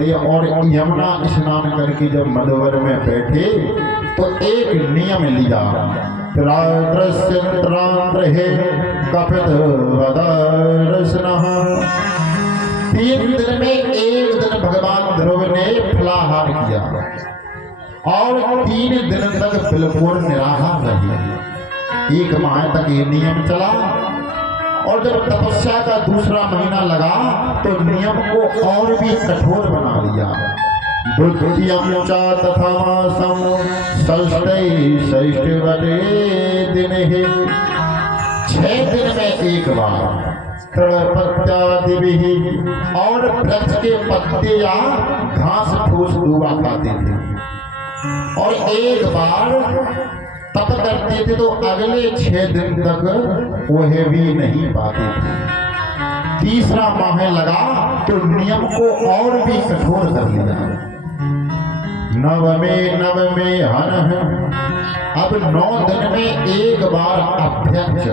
करते और यमुना स्नान करके जब मधुवर में बैठे तो एक नियम लिया, कपित वदर्शनः। 3 दिन में एक दिन भगवान ध्रुव ने फलाहार किया और 3 दिन तक बिल्कुल निराहार रहे। 1 माह तक ये नियम चला और जब तपस्या का दूसरा महीना लगा तो नियम को और भी कठोर बना लिया। द्वितीयं च तथा मासं षष्ठे दिने 6 दिन में एक बार तृणपत्यादिभिः और वृक्ष के पत्ते या घास फूस दूबा खाते थे और एक बार तप करते थे तो अगले 6 दिन तक वह भी नहीं पाते थे। तीसरा माह लगा तो नियम को और भी कठोर कर लिया। नवमे हन, अब 9 दिन में एक बार अभ्यक्ष,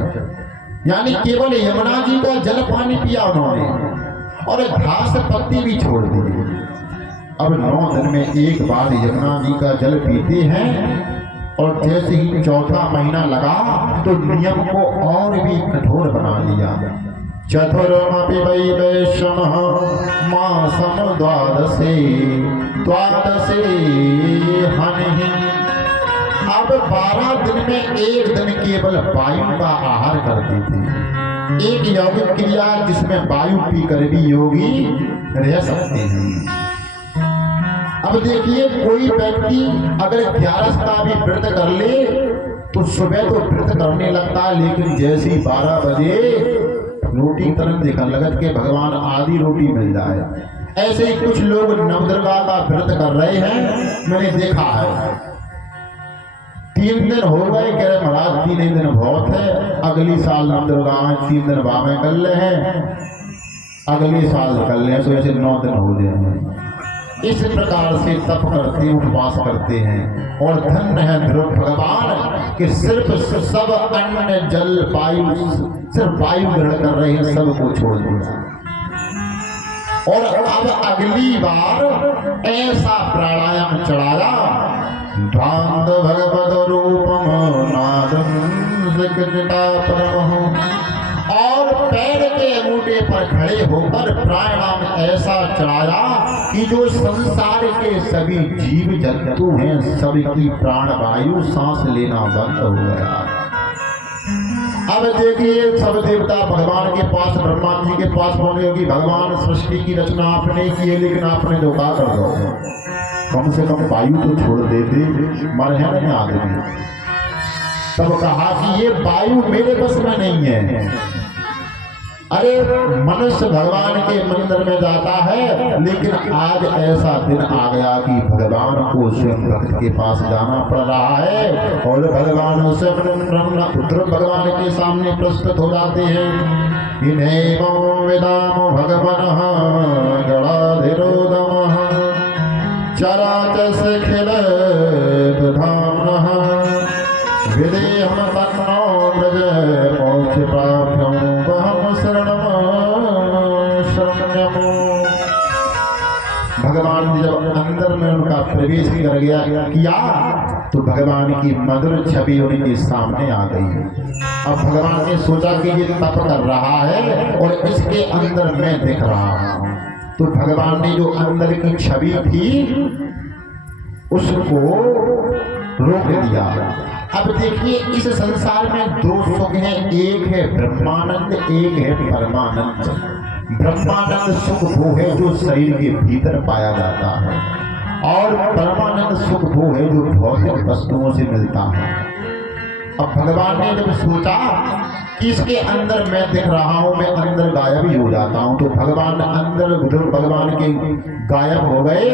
यानी केवल यमुना जी का जल पानी पिया उन्होंने और घास पत्ती भी छोड़ दी। अब 9 दिन में एक बार यमुना जी का जल पीते हैं और जैसे ही चौथा महीना लगा तो नियम को और भी कठोर बना लिया। चतुर्मपि वै वैश्रमः मासं द्वादशे हनिः। अब 12 दिन में एक दिन केवल वायु का आहार करते थे। एक यौगिक क्रिया जिसमें वायु पीकर भी योगी रह सकते हैं। अब देखिए, कोई व्यक्ति अगर 11 का भी व्रत कर ले तो सुबह तो व्रत करने लगता है, लेकिन जैसे ही 12 बजे रोटी तरफ देखने लगत के भगवान आधी रोटी मिल जाए। ऐसे ही कुछ लोग नवदुर्गा का व्रत कर रहे हैं, मैंने देखा है। 3 दिन हो गए, कह रहे महाराज 3 दिन बहुत है, अगली साल नवदुर्गा 3 दिन बाद में कर ले हैं, अगले साल कर ले, तो ऐसे 9 दिन हो गए। इस प्रकार से तप करते हैं, उपवास करते हैं और धन्य है ध्रुव भगवान कि सिर्फ सब अन्न जल वायु, सिर्फ वायु ग्रहण कर रहे हैं, सबको छोड़ दिया। और अब अगली बार ऐसा प्राणायाम चढ़ाया, ध्यान भगवद रूपम नादं और पैर के अंगूठे पर खड़े होकर प्राणायाम ऐसा चढ़ाया कि जो संसार के सभी जीव जंतु हैं, सभी की प्राण वायु सांस लेना बंद हो गया। अब देखिए, सब देवता भगवान के पास, ब्रह्मा जी के पास पहुंचे कि भगवान सृष्टि की रचना आपने की है, लेकिन आपने धोखा कर दो, कम से कम वायु तो छोड़ देते, मर है नहीं आदमी। तब कहा कि ये वायु मेरे बस में नहीं है। अरे मनुष्य भगवान के मंदिर में जाता है, लेकिन आज ऐसा दिन आ गया कि भगवान को स्वयं भक्त के पास जाना पड़ रहा है और भगवान स्वयं भगवान के सामने प्रस्तुत हो जाते हैं। इन्हें विदाम भगवनः गणाधिरोदमः चराचर खिल धामनः विदेहम तन्नो व्रज मोक्ष प्राप्यं वहम शरणम शरण्यमो। भगवान ने जब अंदर में उनका प्रवेश कर गया किया तो भगवान की मधुर छवि उनके सामने आ गई। अब भगवान ने सोचा कि ये तप कर रहा है और इसके अंदर मैं दिख रहा हूँ, तो भगवान ने जो अंदर की छवि थी उसको रोक दिया। अब देखिए, इस संसार में 2 सुख हैं, एक है ब्रह्मानंद, एक है परमानंद। ब्रह्मानंद सुख वो है जो शरीर के भीतर पाया जाता है और परमानंद सुख वो है जो भौतिक वस्तुओं से मिलता है। अब भगवान ने जब सोचा कि इसके अंदर मैं दिख रहा हूं, मैं अंदर गायब ही हो जाता हूं, तो भगवान अंदर भगवान के गायब हो गए।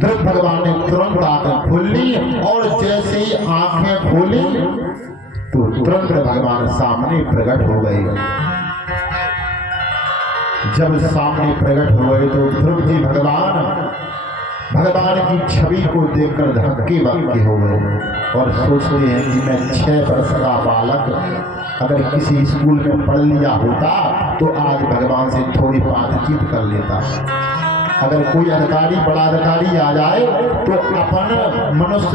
ध्रुव भगवान ने तुरंत आंखें खोल ली और जैसे ही आंखें खोली तो तुरंत भगवान सामने प्रकट हो गए। जब सामने प्रकट हो गए तो ध्रुव जी भगवान की छवि को देखकर धक्के बक्के हो गए और सोचते हैं कि मैं 6 वर्ष का बालक अगर किसी स्कूल में पढ़ लिया होता तो आज भगवान से थोड़ी बातचीत कर लेता। अगर कोई अधिकारी बड़ा अधिकारी आ जाए तो अपन मनुष्य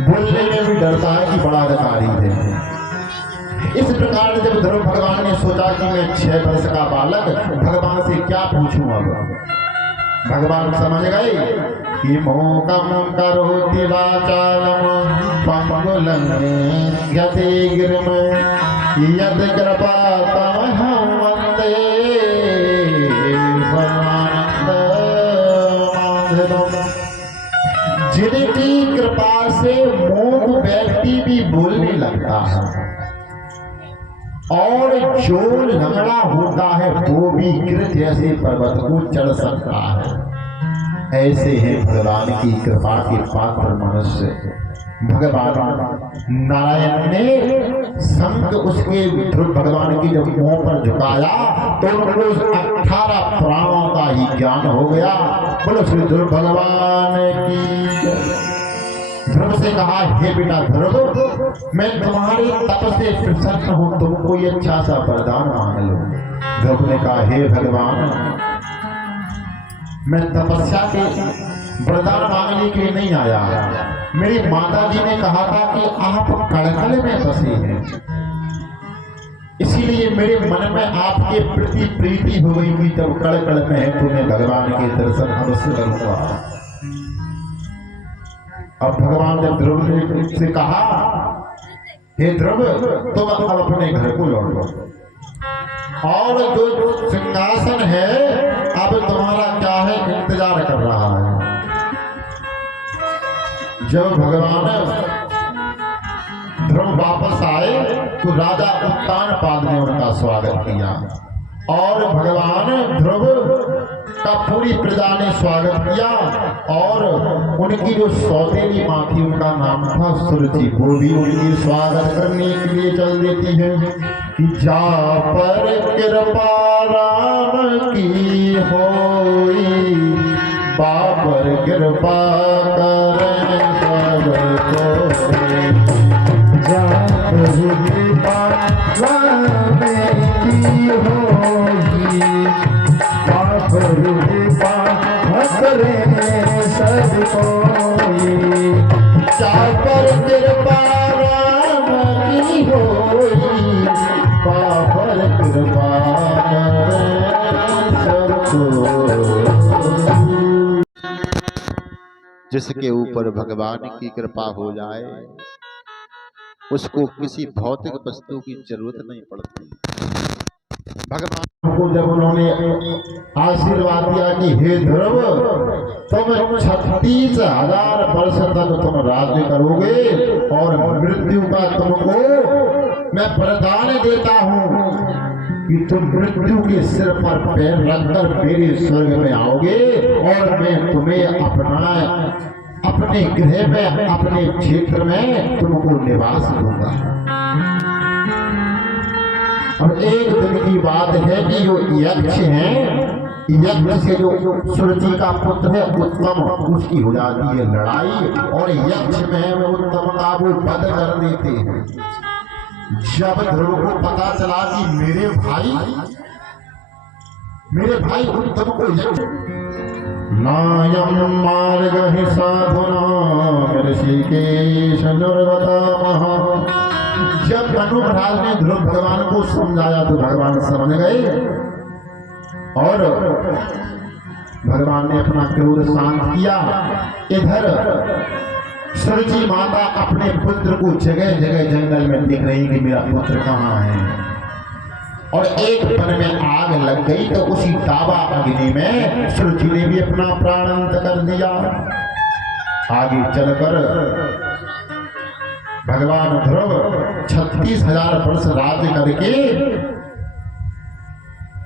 बोलने में भी डरता है कि बड़ा अधिकारी है। इस प्रकार जब ध्रुव भगवान ने सोचा कि मैं 6 वर्ष का बालक भगवान से क्या पूछूं, अब भगवान समझ गए कि मोकम करोति वाचालम पंगुलं यति गिरम यद कृपा तमहं वन्दे परमानंद माधवम्। जिनकी कृपा से मूक व्यक्ति भी बोलने लगता है और जो लंगड़ा होता है वो भी गिर जैसे पर्वत को चढ़ सकता है। ऐसे हैं भगवान की कृपा के पात्र मनुष्य। भगवान नारायण ने संत उसके ध्रुव भगवान की जब मुंह पर झुकाया तो उनको 18 प्राणों का ही ज्ञान हो गया। बोलो श्री ध्रुव भगवान की। ध्रुव से कहा, हे बेटा ध्रुव, मैं तुम्हारे तप से प्रसन्न हूं, तुम कोई अच्छा सा वरदान मांग लो। ध्रुव ने कहा, हे भगवान, मैं तपस्या के वरदान मांगने के लिए नहीं आया। मेरी माता जी ने कहा था कि आप कड़कड़ में बसे हैं, इसीलिए मेरे मन में आपके प्रति प्रीति हो गई कि जब कड़कड़ में है तो मैं भगवान के दर्शन अवश्य करूंगा। अब भगवान जब ध्रुव ने से कहा, हे ध्रुव, तुम अब अपने घर को लौटो और जो सिंहासन है अब तुम्हारा क्या है इंतजार कर रहा है। जब भगवान ध्रुव वापस आए तो राजा उत्तानपाद ने उनका स्वागत किया और भगवान ध्रुव का पूरी प्रजा ने स्वागत किया और उनकी जो सौतेली माँ थी उनका नाम था सुरुचि, वो भी उनकी स्वागत करने के लिए चल देती है कि जा पर कृपा राम की होई, बापर कृपा करें सबको, जा पर कृपा राम की होई, कृपा करे सबको, चापर कृपा राम की होई, पापर कृपा करे सबको। जिसके ऊपर भगवान की कृपा हो जाए उसको किसी भौतिक वस्तु की जरूरत नहीं पड़ती। भगवान को जब उन्होंने आशीर्वाद दिया कि हे ध्रुव, तुम 36,000 वर्ष तक तुम राज्य करोगे और मृत्यु का तुमको मैं वरदान देता हूँ कि तुम मृत्यु के सिर पर पैर रखकर मेरे स्वर्ग में आओगे और मैं तुम्हें अपने गृह में, अपने क्षेत्र में तुमको निवास दूंगा। अब एक दिन की बात है कि जो यक्ष है, यक्ष से जो सुरुचि का पुत्र है उत्तम, उसकी हो जाती है लड़ाई और यक्ष में उत्तम का वो वध कर देते हैं। जब ध्रुव को पता चला कि मेरे भाई उत्तम को यक्ष नायम मार्ग ही साधुना ऋषिकेश निर्वतमः। जब धनुर्धर ने ध्रुव भगवान को समझाया तो भगवान समझ गए और भगवान ने अपना क्रोध शांत किया। इधर सुरुचि माता अपने पुत्र को जगह जगह जंगल में देख रही कि मेरा पुत्र कहाँ है और एक पल में आग लग गई तो उसी दावा अग्नि में सुरुचि ने भी अपना प्राण अंत कर दिया। आगे चलकर भगवान ध्रुव 36,000 वर्ष राज्य करके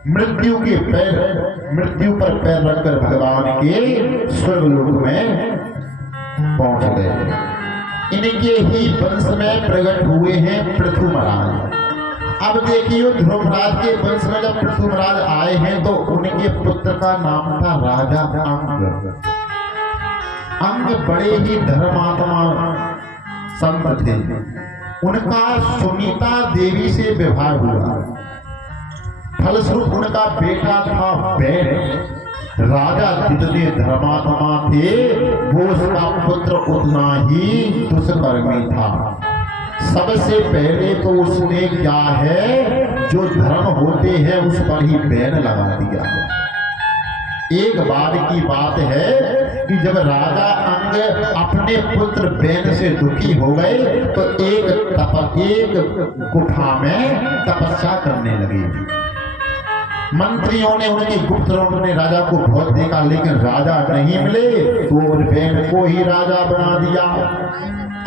मृत्यु पर पैर रखकर भगवान के स्वर्गलोक में पहुंच गए। इनके ही वंश में प्रकट हुए हैं पृथु महाराज। अब देखिए ध्रुवराज के वंश में जब पृथु महाराज आए हैं तो उनके पुत्र का नाम था राजा अंग। अंग बड़े ही धर्मात्मा संत थे। उनका सुनीता देवी से विवाह हुआ, फलस्वरूप उनका बेटा था बैर राजा जितने धर्मात्मा थे वो उसका पुत्र उतना ही दुष्कर्मी था। सबसे पहले तो उसने क्या है, जो धर्म होते हैं उस पर ही बैन लगा दिया। एक बार की बात है कि जब राजा अंग अपने पुत्र बैन से दुखी हो गए तो एक गुफा में तपस्या करने लगे। मंत्रियों ने उनके गुप्तरों ने राजा को बहुत देखा, लेकिन राजा नहीं मिले तो बैन को ही राजा बना दिया।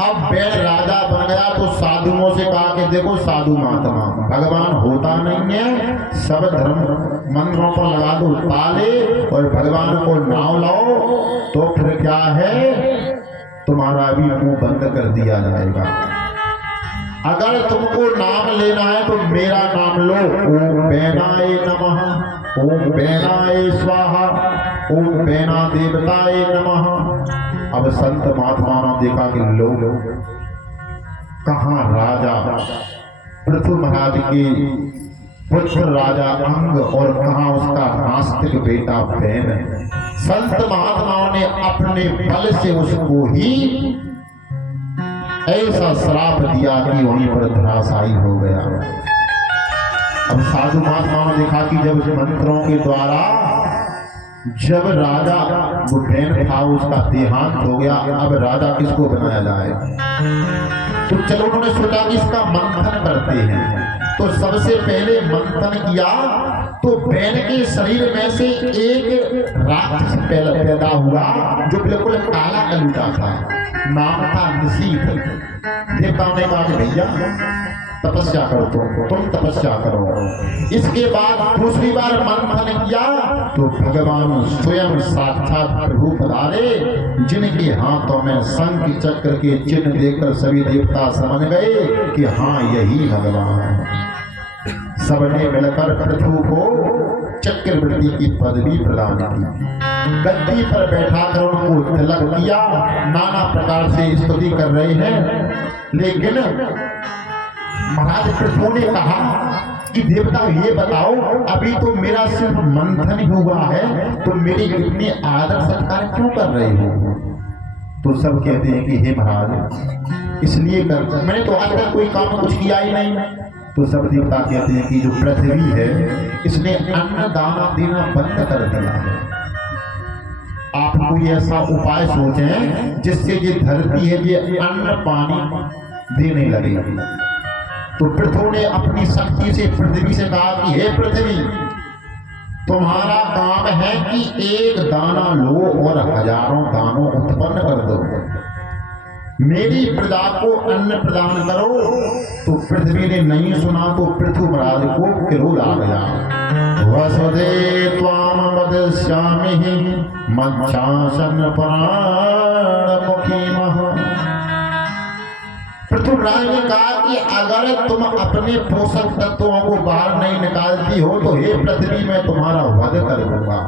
अब बैन राजा बन गया तो साधुओं से कहा कि देखो साधु महात्मा, भगवान होता नहीं है, सब धर्म मंदिरों पर लगा दो ताले और भगवान को नाम लाओ, तो फिर क्या है, तुम्हारा भी मुंह बंद कर दिया जाएगा। अगर तुमको नाम लेना है तो मेरा नाम लो, ओम बैनाय नमः, ओम बैनाय स्वाहा, ओम बैना देवताय नमः। अब संत महात्माओं ने देखा कि लो कहाँ राजा पृथु महाराज के पुत्र राजा अंग और कहाँ उसका नास्तिक बेटा बैन। संत महात्माओं ने अपने बल से उसको ही ऐसा श्राप दिया कि वहीं पर धराशायी हो गया। अब साधु महात्माओं ने देखा कि जब मंत्रों के द्वारा जब राजा वो बैन था उसका देहांत हो गया, अब राजा किसको बनाया जाए, तो चलो उन्होंने सोचा कि इसका मंथन करते हैं। तो सबसे पहले मंथन किया तो बैन के शरीर में से एक राक्षस पैदा हुआ जो बिल्कुल काला कलूटा था, नाम था नसीब। देवताओं ने कहा कि भैया तपस्या करो, तुम तपस्या करो। इसके बाद दूसरी बार मंथन किया तो भगवान स्वयं साक्षात प्रभु पधारे, जिनके हाथों में शंख चक्र के चिन्ह देखकर सभी देवता समझ गए कि हाँ यही भगवान है। सबने मिलकर पृथु को चक्रवर्ती की पदवी प्रदान की, गद्दी पर बैठा कर उनको तिलक किया, नाना प्रकार से स्तुति कर रहे हैं। लेकिन महाराज पृथु ने कहा कि देवता ये बताओ, अभी तो मेरा सिर्फ मंथन ही हुआ है, तो मेरी इतनी आदर सत्कार क्यों कर रहे हो? तो सब कहते हैं कि हे महाराज इसलिए कर, मैंने तो आज तक कोई काम कुछ किया ही नहीं। तो सब देवता कहते हैं कि जो पृथ्वी है इसने अन्न दाना देना बंद कर दिया है, आप कोई ऐसा उपाय सोचें जिससे ये धरती है ये अन्न पानी देने लगेगी। तो पृथु ने अपनी शक्ति से पृथ्वी से कहा कि हे पृथ्वी, तुम्हारा काम है कि एक दाना लो और हजारों दानों उत्पन्न कर दो, मेरी प्रजा को अन्न प्रदान करो। तो पृथ्वी ने नहीं सुना तो पृथु महाराज को क्रोध आ गया। वसुदे त्वाम वदिष्यामि मच्छासन प्राणमुखी महा। पृथ्वीराज ने कहा कि अगर तुम अपने पोषक तत्वों को बाहर नहीं निकालती हो तो हे पृथ्वी मैं तुम्हारा वध कर दूंगा।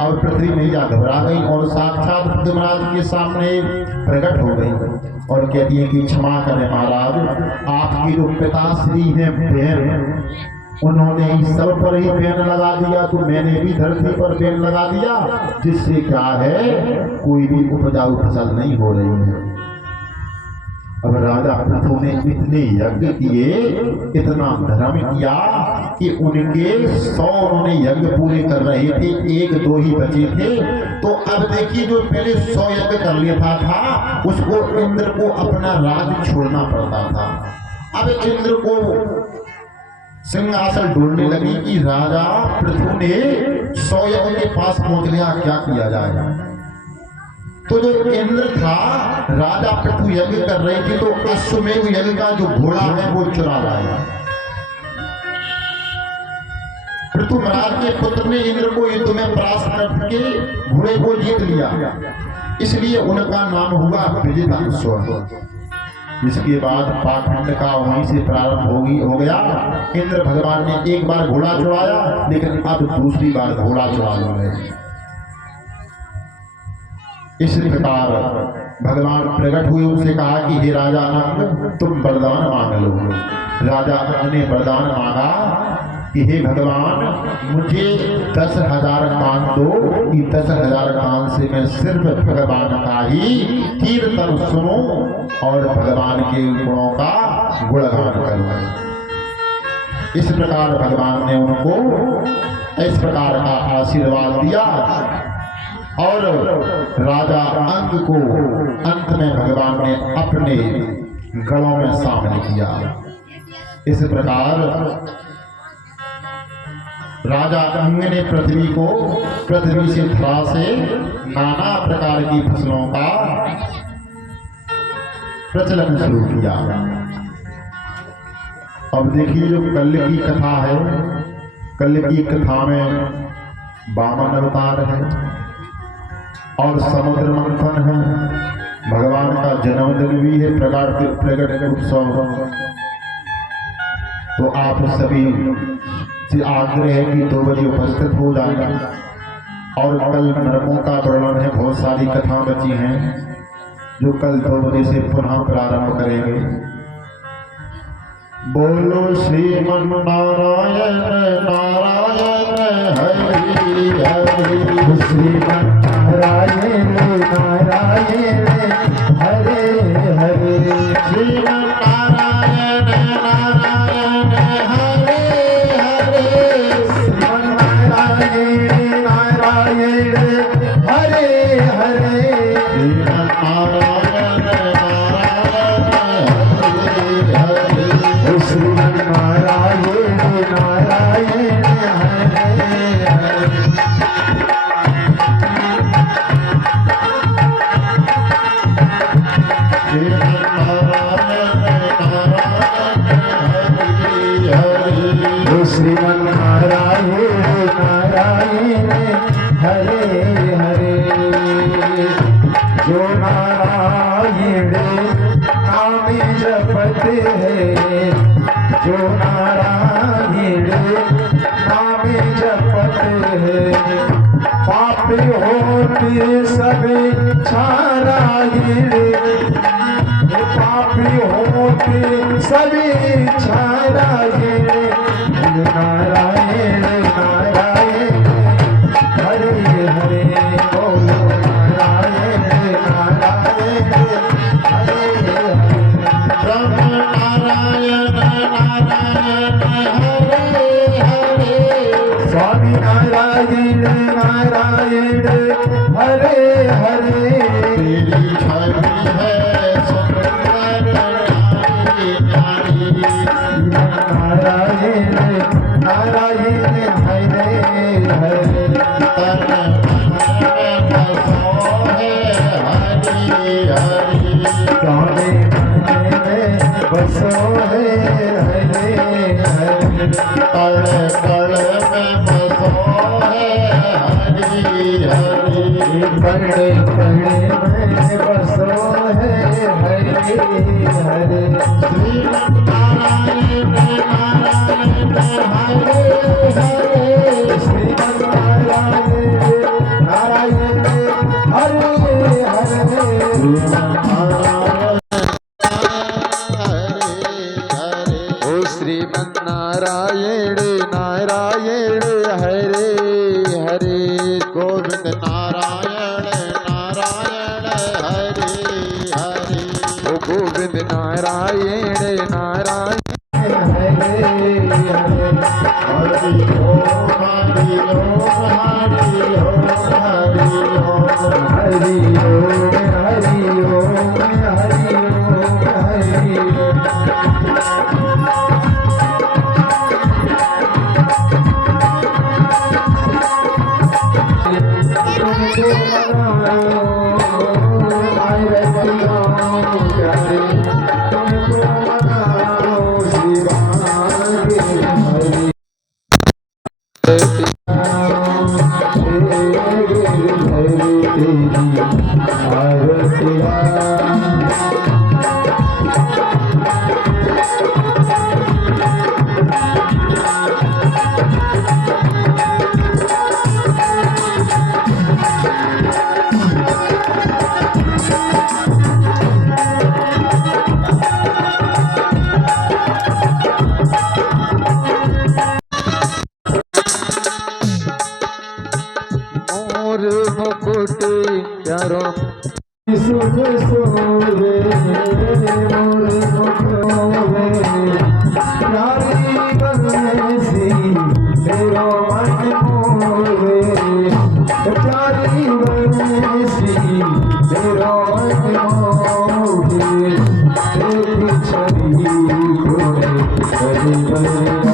अब पृथ्वी मैया घबरा गई और साक्षात पृथ्वीराज के सामने प्रकट हो गई और कहती है कि क्षमा करें महाराज, आपकी जो पिताश्री है बैन, उन्होंने इस सब पर ही बैन लगा दिया, तो मैंने भी धरती पर बैन लगा दिया, जिससे क्या है कोई भी उपजाऊ फसल नहीं हो रही है। अब राजा पृथु ने इतने यज्ञ किए, इतना धर्म किया कि उनके 100 उन्होंने यज्ञ पूरे कर रहे थे, 1-2 ही बचे थे। तो अब देखिए जो पहले 100 यज्ञ कर लेता था उसको इंद्र को अपना राज छोड़ना पड़ता था। अब इंद्र को सिंहासन ढूंढने लगी कि राजा पृथु ने 100 यज्ञ के पास पहुंच गया, क्या किया जाएगा। तो जो इंद्र था राजा पृथु यज्ञ कर रहे थे तो अश्वमेध यज्ञ का जो घोड़ा है वो चुरा लाया। पृथु महाराज के पुत्र ने इंद्र को युद्ध में परास्त करके घोड़े को जीत लिया, इसलिए उनका नाम हुआ विजिताश्व। इसके बाद पाखंड का वहीं से प्रारंभ हो गया। इंद्र भगवान ने एक बार घोड़ा चुराया, लेकिन अब दूसरी बार घोड़ा चुरा लिया। इस प्रकार भगवान प्रकट हुए, उनसे कहा कि हे राजा अंग तुम वरदान मांग लो। राजा अंग ने वरदान मांगा कि हे भगवान मुझे 10,000 कान दो, कि 10,000 कान से मैं सिर्फ भगवान का ही कीर्तन सुनूं और भगवान के गुणों का गुणगान करूं। इस प्रकार भगवान ने उनको इस प्रकार का आशीर्वाद दिया और राजा अंग को अंत में भगवान ने अपने गढ़ों में शामिल किया। इस प्रकार राजा अंग ने पृथ्वी से धरा से नाना प्रकार की फसलों का प्रचलन शुरू किया। अब देखिए जो कल की कथा है, कल की कथा में वामन अवतार है और समुद्र मंथन है, भगवान का जन्मदिन भी है, प्रकट उत्सव। तो आप सभी से आग्रह है कि 2 बजे उपस्थित हो जाएगा। और कल नरकों का वर्णन है, बहुत सारी कथा बची हैं जो कल 2 बजे से पुनः प्रारंभ करेंगे। बोलो श्रीमन नारायण नारायण हरि हरि, श्रीमन नारायण नारायण हरे हरे, श्रीमन नारायण नारायण हरे हरे, श्रीमन नारायण नारायण हरे हरे, श्रीमन नारायण नारायण हरे हरे, श्रीमन नारायण नारायण हरे हरे। श्रीमन नारायण नारायण हरे हरे, जो नारायण नाम जपत है, जो नारायण नाम जपत है, पाप होते सब छारायण, पापी होते सभी छारायण, नारायण नारायण हरे हरे, बोलो नारायण नारायण हरे हरे, ब्रह्म नारायण नारायण हरे हरे, स्वामी नारायण नारायण हरे हरे, तेरी छवि है सुंदर नारी नारी, नारायण नारायण हरे हरे, तन मन बसो है हरि हरि, गाने में बसो है हरे हरे, कण कण में बसो है हरि हरि, बड़े बड़े में बसो है हरे हरे, श्रीमन नारायण नारायण हरे हरे, श्रीमन नारायण नारायण हरे हरे, ओ श्रीमन नारायण नारायण हरे हरे, गोविंद नारायण नारायण हरे हरे, ओ गोविंद नारायण नारायण हरे हरे, हरि ओम हरि ओम हरि ओम हरि ओम, हरि ओम हरि ओम हरि ओम हरि ओम, तुमको मनाओ आए बलियो प्यारे, तुमको मनाओ शिवांगे हरि, के प्यारो सुख सोवे मोरे मुखोवे प्यारी बंसी तेरो मन मोवे प्यारी बंसी तेरो मन मोवे तेरी छवि कोरे हरि बलिया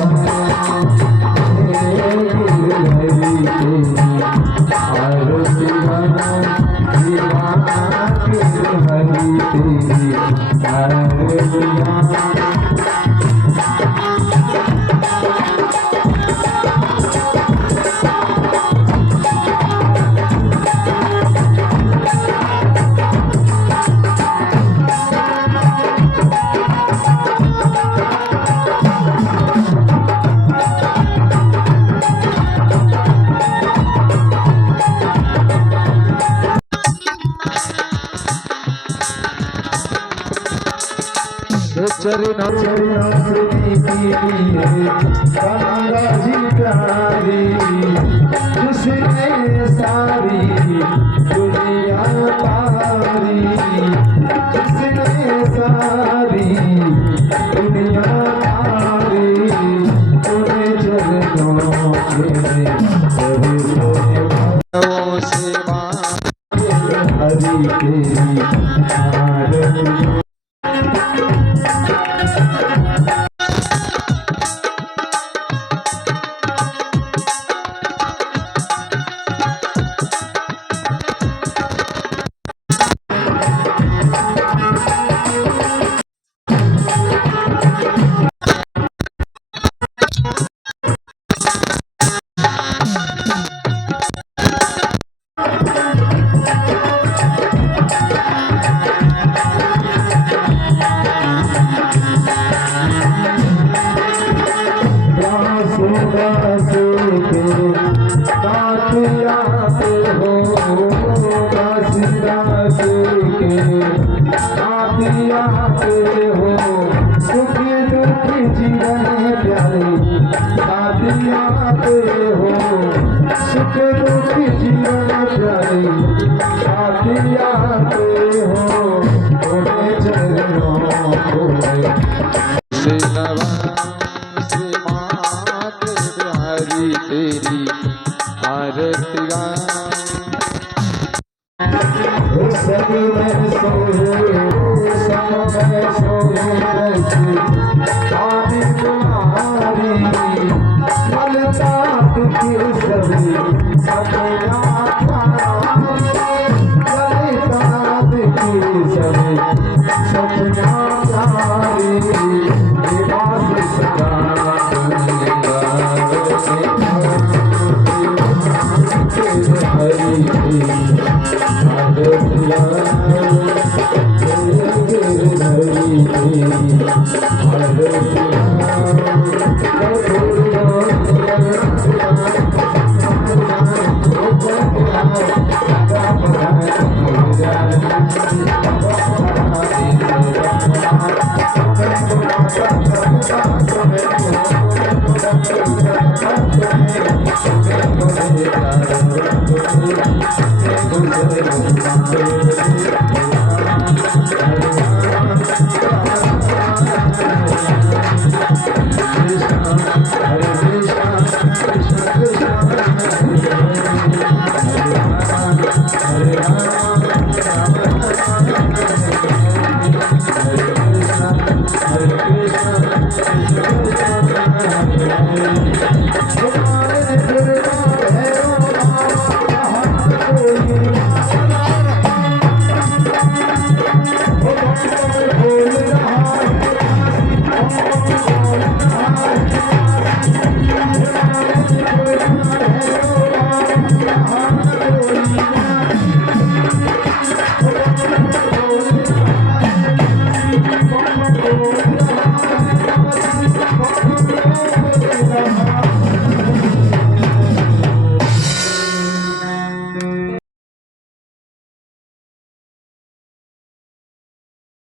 चरणों गंगा जी प्यारी जिसने सारी दुनिया पारी जिसने सारी दुनिया पारी तेरे चरणों में सेवा हरि तेरी आरती सुख दुख जीवन प्यारे साथियाते हो थोड़े चरणों को से नवासी मात बिहारी तेरी आरती सब में सोए सब में सोए आदि तुम्हारी मलता तुझे सभी सपना ललिता तुझे सभी सपना प्यारी निवास सदा Hare